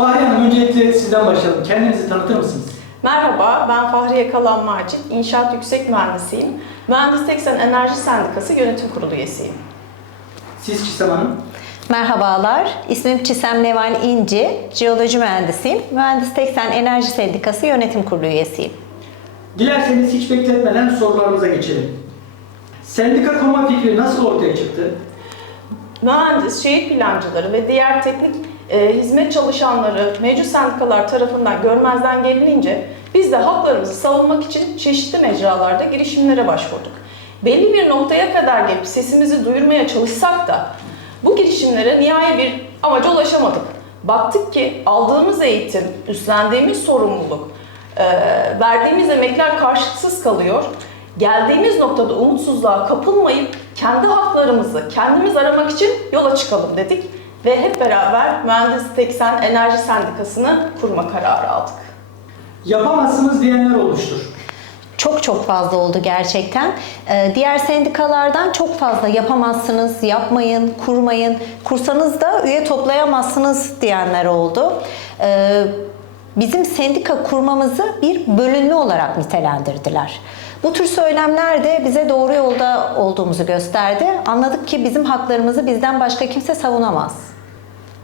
Fahriye Hanım öncelikle sizden başlayalım. Kendinizi tanıtır mısınız? Merhaba, ben Fahriye Kalan Macit, İnşaat Yüksek Mühendisiyim. Mühendis 80 Enerji Sendikası Yönetim Kurulu üyesiyim. Siz Çisem Hanım. Merhabalar, ismim Çisem Neval İnci, jeoloji mühendisiyim. Mühendis 80 Enerji Sendikası Yönetim Kurulu üyesiyim. Dilerseniz hiç bekletmeden sorularımıza geçelim. Sendika kurma fikri nasıl ortaya çıktı? Mühendis, şehir plancıları ve diğer teknik e, hizmet çalışanları mevcut sendikalar tarafından görmezden gelinince biz de haklarımızı savunmak için çeşitli mecralarda girişimlere başvurduk. Belli bir noktaya kadar gelip sesimizi duyurmaya çalışsak da bu girişimlere nihai bir amaca ulaşamadık. Baktık ki aldığımız eğitim, üstlendiğimiz sorumluluk, e, verdiğimiz emekler karşılıksız kalıyor. Geldiğimiz noktada umutsuzluğa kapılmayıp kendi haklarımızı kendimiz aramak için yola çıkalım dedik ve hep beraber Mühendis 80 Enerji Sendikası'nı kurma kararı aldık. Yapamazsınız diyenler olmuştur. Çok çok fazla oldu gerçekten. Ee, Diğer sendikalardan çok fazla yapamazsınız, yapmayın, kurmayın, kursanız da üye toplayamazsınız diyenler oldu. Ee, Bizim sendika kurmamızı bir bölünme olarak nitelendirdiler. Bu tür söylemler de bize doğru yolda olduğumuzu gösterdi. Anladık ki bizim haklarımızı bizden başka kimse savunamaz.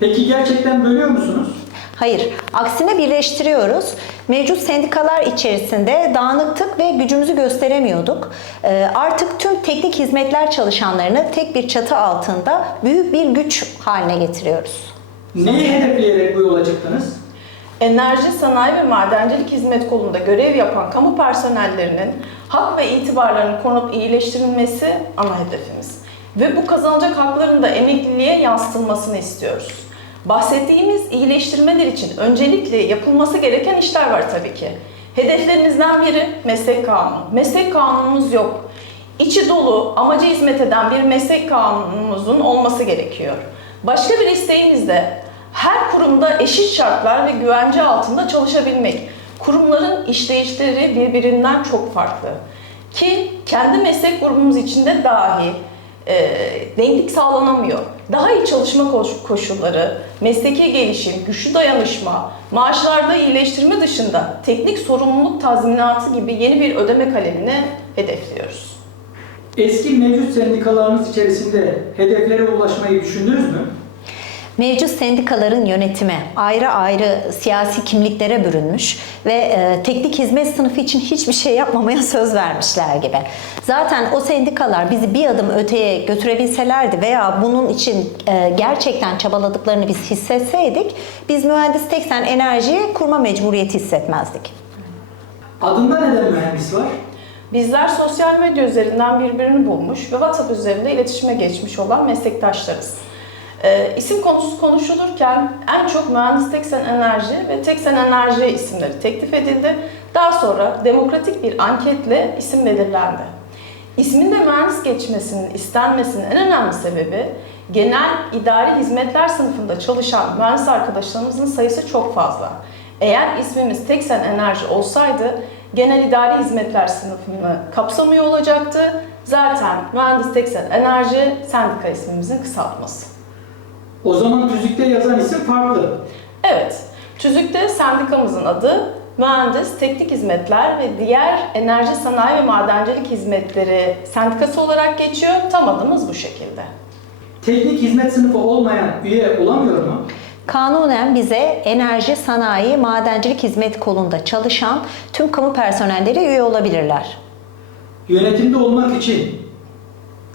Peki gerçekten bölüyor musunuz? Hayır, aksine birleştiriyoruz. Mevcut sendikalar içerisinde dağınıktık ve gücümüzü gösteremiyorduk. Ee, Artık tüm teknik hizmetler çalışanlarını tek bir çatı altında büyük bir güç haline getiriyoruz. Neyi hedefleyerek bu yola çıktınız? Enerji, sanayi ve madencilik hizmet kolunda görev yapan kamu personellerinin hak ve itibarlarının korunup iyileştirilmesi ana hedefimiz. Ve bu kazanacak hakların da emekliliğe yansıtılmasını istiyoruz. Bahsettiğimiz iyileştirmeler için öncelikle yapılması gereken işler var tabii ki. Hedeflerimizden biri meslek kanunu. Meslek kanunumuz yok. İçi dolu, amaca hizmet eden bir meslek kanunumuzun olması gerekiyor. Başka bir isteğimiz de her kurumda eşit şartlar ve güvence altında çalışabilmek. Kurumların işleyişleri birbirinden çok farklı. Ki kendi meslek grubumuz içinde dahi e, denklik sağlanamıyor. Daha iyi çalışma koş- koşulları, mesleki gelişim, güçlü dayanışma, maaşlarda iyileştirme dışında teknik sorumluluk tazminatı gibi yeni bir ödeme kalemini hedefliyoruz. Eski mevcut sendikalarınız içerisinde hedeflere ulaşmayı düşündünüz mü? Mevcut sendikaların yönetimi ayrı ayrı siyasi kimliklere bürünmüş ve e, teknik hizmet sınıfı için hiçbir şey yapmamaya söz vermişler gibi. Zaten o sendikalar bizi bir adım öteye götürebilselerdi veya bunun için e, gerçekten çabaladıklarını biz hissetseydik biz mühendis 80 enerjiye kurma mecburiyeti hissetmezdik. Adında neden mühendis var? Bizler sosyal medya üzerinden birbirini bulmuş ve WhatsApp üzerinde iletişime geçmiş olan meslektaşlarız. Ee, isim konusu konuşulurken en çok Mühendis Teksen Enerji ve Teksen Enerji isimleri teklif edildi. Daha sonra demokratik bir anketle isim belirlendi. İsminde mühendis geçmesinin istenmesinin en önemli sebebi genel idari hizmetler sınıfında çalışan mühendis arkadaşlarımızın sayısı çok fazla. Eğer ismimiz Teksen Enerji olsaydı genel idari hizmetler sınıfını kapsamıyor olacaktı. Zaten Mühendis Teksen Enerji sendika ismimizin kısaltması. O zaman tüzükte yazan isim farklı. Evet, tüzükte sendikamızın adı Mühendis Teknik Hizmetler ve diğer enerji sanayi ve madencilik hizmetleri sendikası olarak geçiyor. Tam adımız bu şekilde. Teknik hizmet sınıfı olmayan üye olamıyor mu? Kanunen bize enerji, sanayi, madencilik hizmet kolunda çalışan tüm kamu personelleri üye olabilirler. Yönetimde olmak için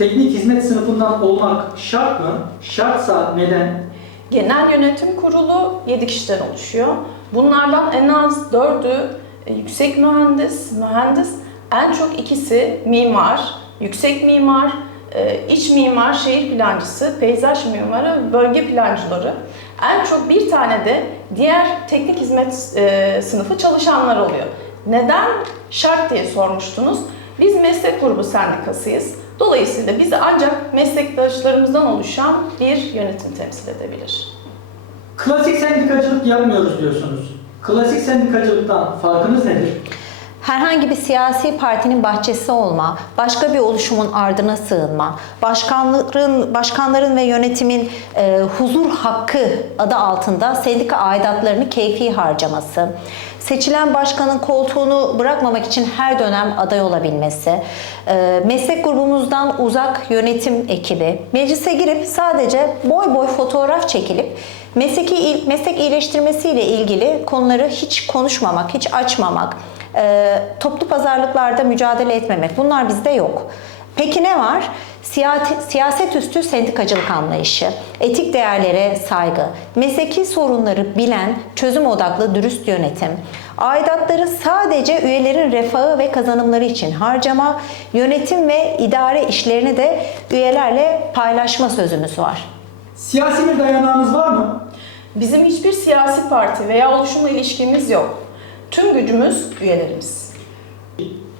teknik hizmet sınıfından olmak şart mı? Şartsa neden? Genel Yönetim Kurulu 7 kişiden oluşuyor. Bunlardan en az 4'ü e, yüksek mühendis, mühendis, en çok ikisi mimar, yüksek mimar, e, iç mimar, şehir plancısı, peyzaj mimarı, bölge plancıları. En çok bir tane de diğer teknik hizmet e, sınıfı çalışanlar oluyor. Neden şart diye sormuştunuz. Biz meslek grubu sendikasıyız. Dolayısıyla bizi ancak meslektaşlarımızdan oluşan bir yönetim temsil edebilir. Klasik sendikacılık yapmıyoruz diyorsunuz. Klasik sendikacılıktan farkınız nedir? herhangi bir siyasi partinin bahçesi olma, başka bir oluşumun ardına sığınma, başkanların, başkanların ve yönetimin e, huzur hakkı adı altında sendika aidatlarını keyfi harcaması, seçilen başkanın koltuğunu bırakmamak için her dönem aday olabilmesi, e, meslek grubumuzdan uzak yönetim ekibi, meclise girip sadece boy boy fotoğraf çekilip mesleki meslek iyileştirmesiyle ilgili konuları hiç konuşmamak, hiç açmamak, e, toplu pazarlıklarda mücadele etmemek bunlar bizde yok. Peki ne var? Siyaset üstü sendikacılık anlayışı, etik değerlere saygı, mesleki sorunları bilen, çözüm odaklı dürüst yönetim, aidatları sadece üyelerin refahı ve kazanımları için harcama, yönetim ve idare işlerini de üyelerle paylaşma sözümüz var. Siyasi bir dayanağınız var mı? Bizim hiçbir siyasi parti veya oluşumla ilişkimiz yok. Tüm gücümüz üyelerimiz.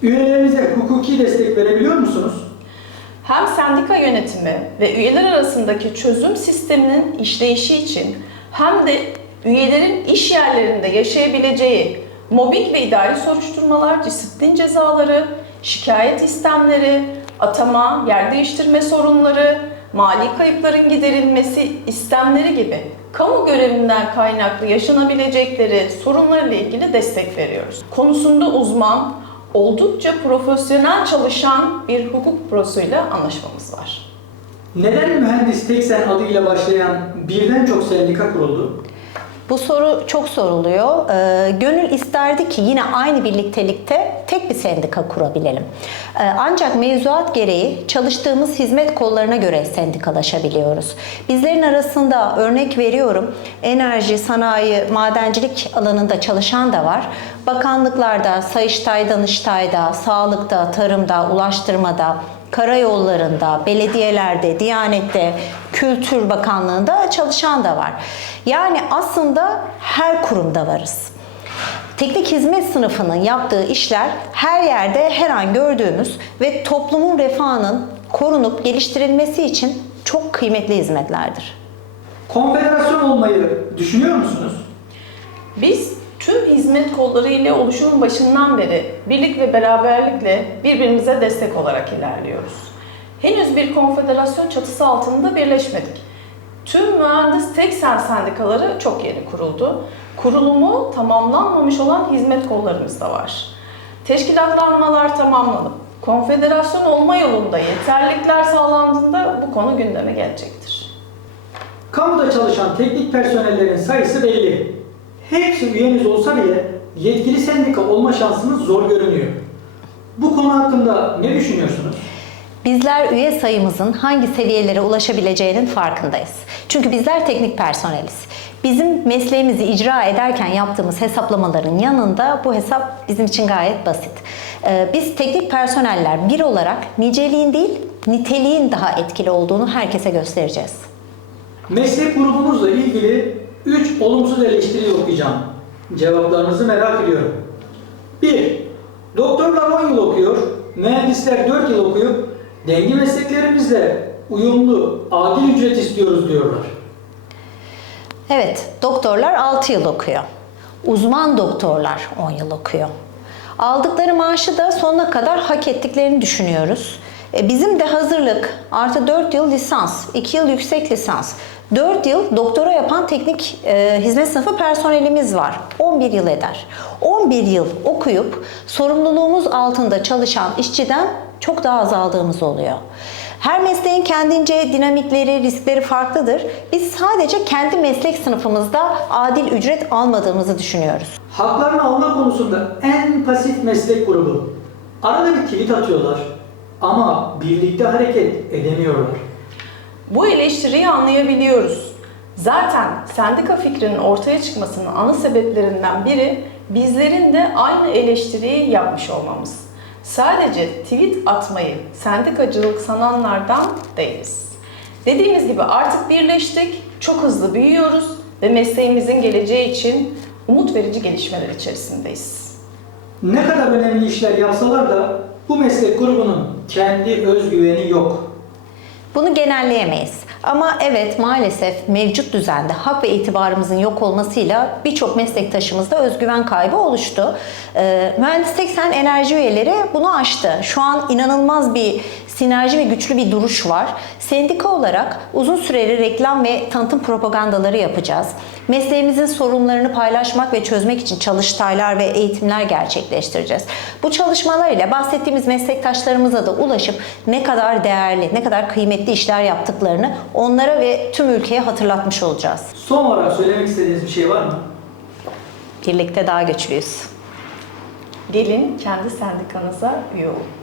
Üyelerinize hukuki destek verebiliyor musunuz? Hem sendika yönetimi ve üyeler arasındaki çözüm sisteminin işleyişi için hem de üyelerin iş yerlerinde yaşayabileceği mobbing ve idari soruşturmalar, disiplin cezaları, şikayet istemleri, atama, yer değiştirme sorunları, mali kayıpların giderilmesi istemleri gibi kamu görevinden kaynaklı yaşanabilecekleri sorunlarla ilgili destek veriyoruz. Konusunda uzman, oldukça profesyonel çalışan bir hukuk bürosuyla anlaşmamız var. Neden Mühendis Teksen adıyla başlayan birden çok sendika kuruldu? Bu soru çok soruluyor. Ee, gönül isterdi ki yine aynı birliktelikte tek bir sendika kurabilelim. Ee, ancak mevzuat gereği çalıştığımız hizmet kollarına göre sendikalaşabiliyoruz. Bizlerin arasında örnek veriyorum enerji, sanayi, madencilik alanında çalışan da var. Bakanlıklarda, Sayıştay, Danıştay'da, sağlıkta, tarımda, ulaştırmada, karayollarında, belediyelerde, Diyanet'te, Kültür Bakanlığı'nda çalışan da var. Yani aslında her kurumda varız. Teknik hizmet sınıfının yaptığı işler her yerde her an gördüğümüz ve toplumun refahının korunup geliştirilmesi için çok kıymetli hizmetlerdir. Konfederasyon olmayı düşünüyor musunuz? Biz tüm hizmet kolları ile oluşumun başından beri birlik ve beraberlikle birbirimize destek olarak ilerliyoruz. Henüz bir konfederasyon çatısı altında birleşmedik. Tüm mühendis teksen sendikaları çok yeni kuruldu. Kurulumu tamamlanmamış olan hizmet kollarımız da var. Teşkilatlanmalar tamamlanıp konfederasyon olma yolunda yeterlilikler sağlandığında bu konu gündeme gelecektir. Kamuda çalışan teknik personellerin sayısı belli. Hepsi üyeniz olsa bile yetkili sendika olma şansınız zor görünüyor. Bu konu hakkında ne düşünüyorsunuz? Bizler üye sayımızın hangi seviyelere ulaşabileceğinin farkındayız. Çünkü bizler teknik personeliz. Bizim mesleğimizi icra ederken yaptığımız hesaplamaların yanında bu hesap bizim için gayet basit. Ee, Biz teknik personeller bir olarak niceliğin değil, niteliğin daha etkili olduğunu herkese göstereceğiz. Meslek grubumuzla ilgili 3 olumsuz eleştiri okuyacağım. Cevaplarınızı merak ediyorum. 1. Doktorlar 10 yıl okuyor, mühendisler 4 yıl okuyup dengi mesleklerimizle uyumlu, adil ücret istiyoruz diyorlar. Evet, doktorlar 6 yıl okuyor. Uzman doktorlar 10 yıl okuyor. Aldıkları maaşı da sonuna kadar hak ettiklerini düşünüyoruz. E, Bizim de hazırlık artı 4 yıl lisans, 2 yıl yüksek lisans, 4 yıl doktora yapan teknik e, hizmet sınıfı personelimiz var. 11 yıl eder. 11 yıl okuyup sorumluluğumuz altında çalışan işçiden çok daha azaldığımız oluyor. Her mesleğin kendince dinamikleri, riskleri farklıdır. Biz sadece kendi meslek sınıfımızda adil ücret almadığımızı düşünüyoruz. Haklarını alma konusunda en pasif meslek grubu. Arada bir tweet atıyorlar ama birlikte hareket edemiyorlar. Bu eleştiriyi anlayabiliyoruz. Zaten sendika fikrinin ortaya çıkmasının ana sebeplerinden biri bizlerin de aynı eleştiriyi yapmış olmamız. Sadece tweet atmayı sendikacılık sananlardan değiliz. Dediğimiz gibi artık birleştik, çok hızlı büyüyoruz ve mesleğimizin geleceği için umut verici gelişmeler içerisindeyiz. Ne kadar önemli işler yapsalar da bu meslek grubunun kendi özgüveni yok. Bunu genelleyemeyiz. Ama evet maalesef mevcut düzende hak ve itibarımızın yok olmasıyla birçok meslektaşımızda özgüven kaybı oluştu. Ee, Mühendislik Sen Enerji üyeleri bunu aştı. Şu an inanılmaz bir sinerji ve güçlü bir duruş var. Sendika olarak uzun süreli reklam ve tanıtım propagandaları yapacağız. Mesleğimizin sorunlarını paylaşmak ve çözmek için çalıştaylar ve eğitimler gerçekleştireceğiz. Bu çalışmalar ile bahsettiğimiz meslektaşlarımıza da ulaşıp ne kadar değerli, ne kadar kıymetli işler yaptıklarını onlara ve tüm ülkeye hatırlatmış olacağız. Son olarak söylemek istediğiniz bir şey var mı? Birlikte daha güçlüyüz. Gelin kendi sendikanıza üye olun.